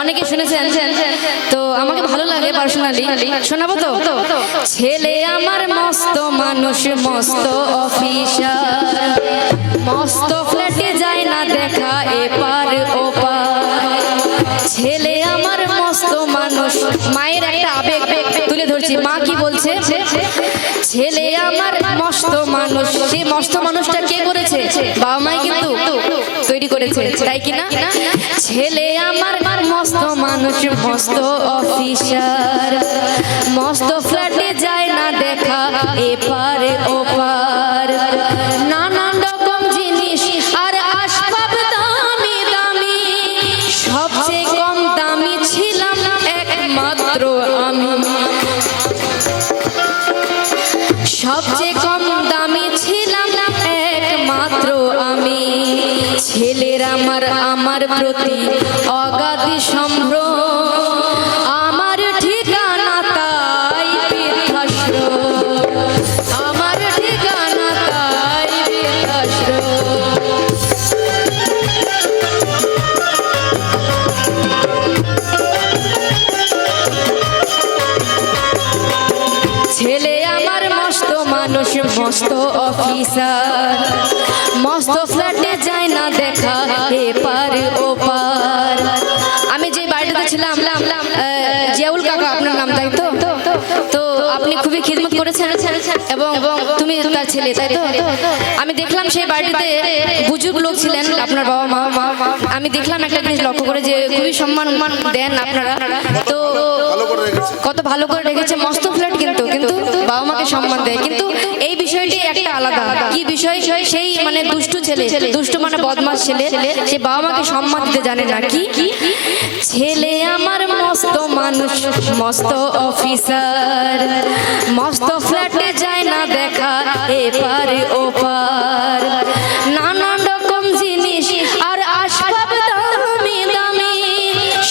অনেকে শুনেছেন তো আমাকে ভালো লাগে পার্সোনালি শোনাবো তো? ছেলে আমার মস্ত মানুষ, মস্ত অফিসার মস্ত ফ্ল্যাটে যায় না দেখা এপার ওপার। ছেলে আমার মস্ত মানুষ। মায়ের একটা আবেগ তুলে ধরছি। মা কি বলছে? ছেলে আমার মস্ত মানুষ। মস্ত মানুষটা কে করেছে? বাবা মাই করেছে তাই কি না? ছেলে আমার মস্ত মানুষ মস্ত অফিসার মস্ত ফ্ল্যাটে যায় ছেলের আমার আমার প্রতি অগাধ সম্ভ্রম। আমার ঠিকানা তাই আমার ছেলে আমার মস্ত মানুষ, মস্ত অফিসার। এবং তুমি তার ছেলে তাই তো? আমি দেখলাম সেই বাড়িতে বুজুর্গ লোক ছিলেন আপনার বাবা মা। আমি দেখলাম একটা জিনিস লক্ষ্য করে যে খুবই সম্মান দেন আপনারা। তো কত ভালো করে রেখেছে। মস্ত ফ্ল্যাট কিন্তু কিন্তু বাবা মাকে সম্মান দেয়। কিন্তু এই বিষয়টি একটা আলাদা। কি বিষয়? সেই মানে দুষ্টু ছেলে। দুষ্টু মানে বদমাস ছেলে। সে বাবা মাকে সম্মান দিতে জানে না কি? কি? ছেলে আমার মস্ত মানুষ মস্ত অফিসার মস্ত ফ্ল্যাটে যায় না দেখা, এপার ওপার। নানান রকম জিনিস আর আসবাব দামি দামি।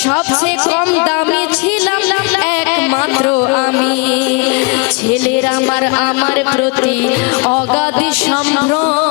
সবচেয়ে কম দামি ছিলাম একমাত্র আমি। ছেলের আমার আমার প্রতি অগাধ সম্ভ্রম।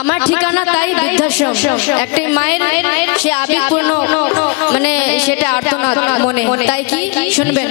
আমার ঠিকানা তাই বৃদ্ধাশ্রম। একটি মায়ের সে আবেগপূর্ণ মানে সেটা আর্তনাদ মনে। তাই কি? শুনবেন।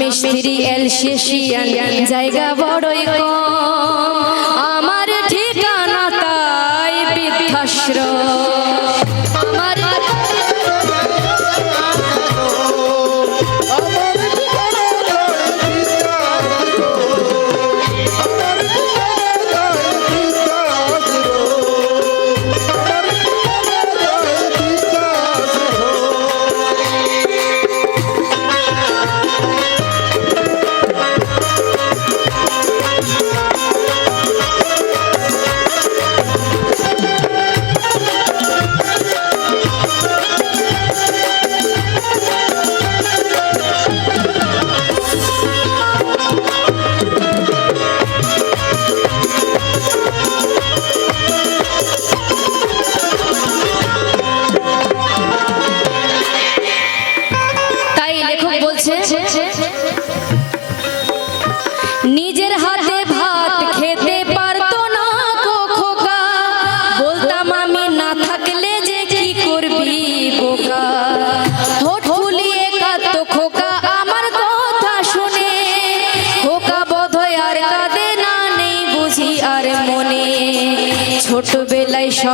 স্বামী স্ত্রী এল শেষিয়ান জায়গা বড়ই কম।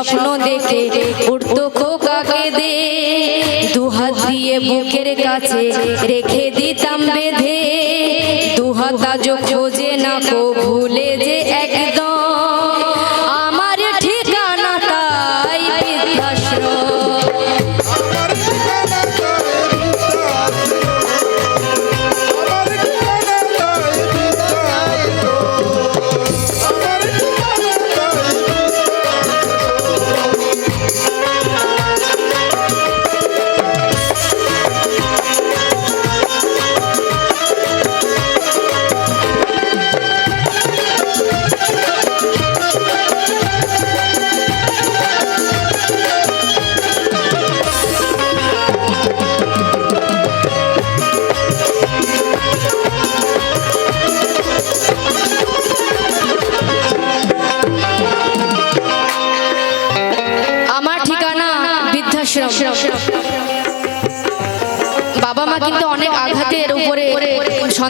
স্বপ্ন দেখে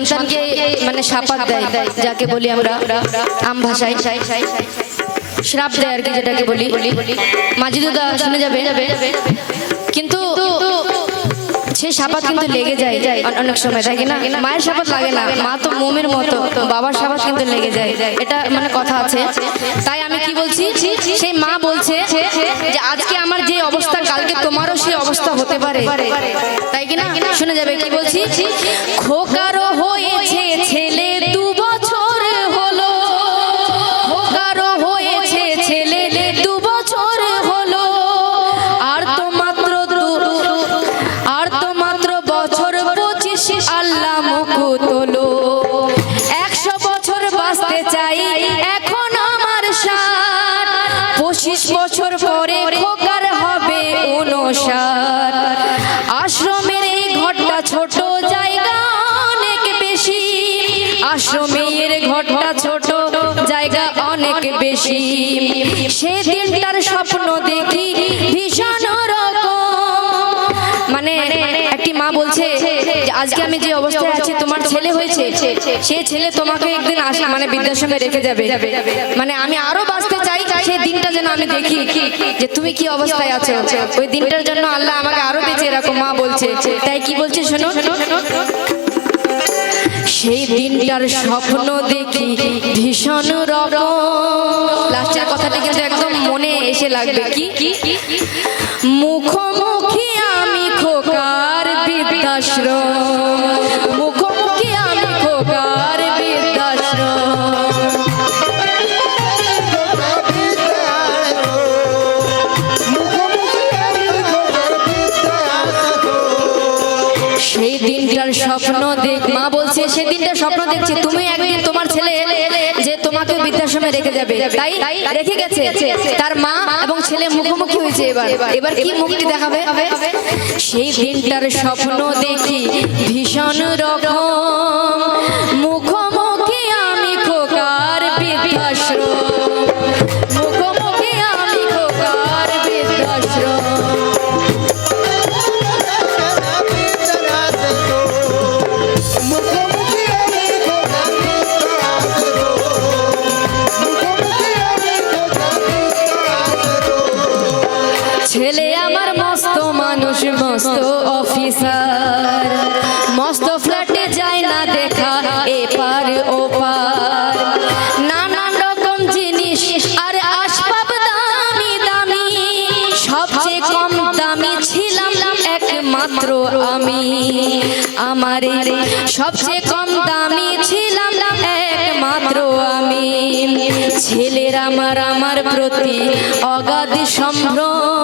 সন্তানকে মানে সাপাত দেয় যাকে বলি আমরা আম ভাষায়। শ্রাপ দেয় আর কি যেটাকে বলি। মাজিদুদা শুনে যাবে। কিন্তু সে সাপাত কিন্তু লেগে যায় অ- অনেক সময়, তাই কি না? মায়ের সাপাত লাগে না। মা তো মোমের মতো, বাবার সাপাত কিন্তু লেগে যায়। এটা মানে কথা আছে। তাই আমি কি বলছি? সেই মা বলছে যে, আজকে আমার যে অবস্থা, কালকে তোমারও সেই অবস্থা হতে পারে। তাই কি না? শুনে যাবে, কি বলছি? খোকারও আজকে আমি যে অবস্থায় আছি, তোমার ছেলে হয়েছে সে ছেলে তোমাকে একদিন আসে মানে বৃদ্ধাশ্রমে রেখে যাবে। মানে আমি আরও বাঁচতে চাই, সেই দিনটা যেন আমি দেখি যে তুমি কি অবস্থায় আছো। ওই দিনটার জন্য আল্লাহ আমাকে আরও বেঁচে এরকম মা বলছে। তাই কি বলছে শোনো? সেই দিনটার স্বপ্ন দেখি ভীষণ রকম। লাস্টের কথাটা কিন্তু একদম মনে এসে লাগবে। কি? মুখোমুখি স্বপ্ন দেখ মা বলছে সেদিনটা স্বপ্ন দেখছি তুমি একদিন তোমার ছেলে যে তোমাকে বৃদ্ধাশ্রমে রেখে যাবে। তাই রেখে গেছে তার মা এবং ছেলে মুখোমুখি হয়েছে এবার। এবার। কি মুক্তি দেখাবে? সেই দিনটার স্বপ্ন দেখি ভীষণ রকম আমার সবচেয়ে কম দামি ছিলাম একমাত্র আমি। ছেলের আমার আমার প্রতি অগাধ সম্ভ্রম।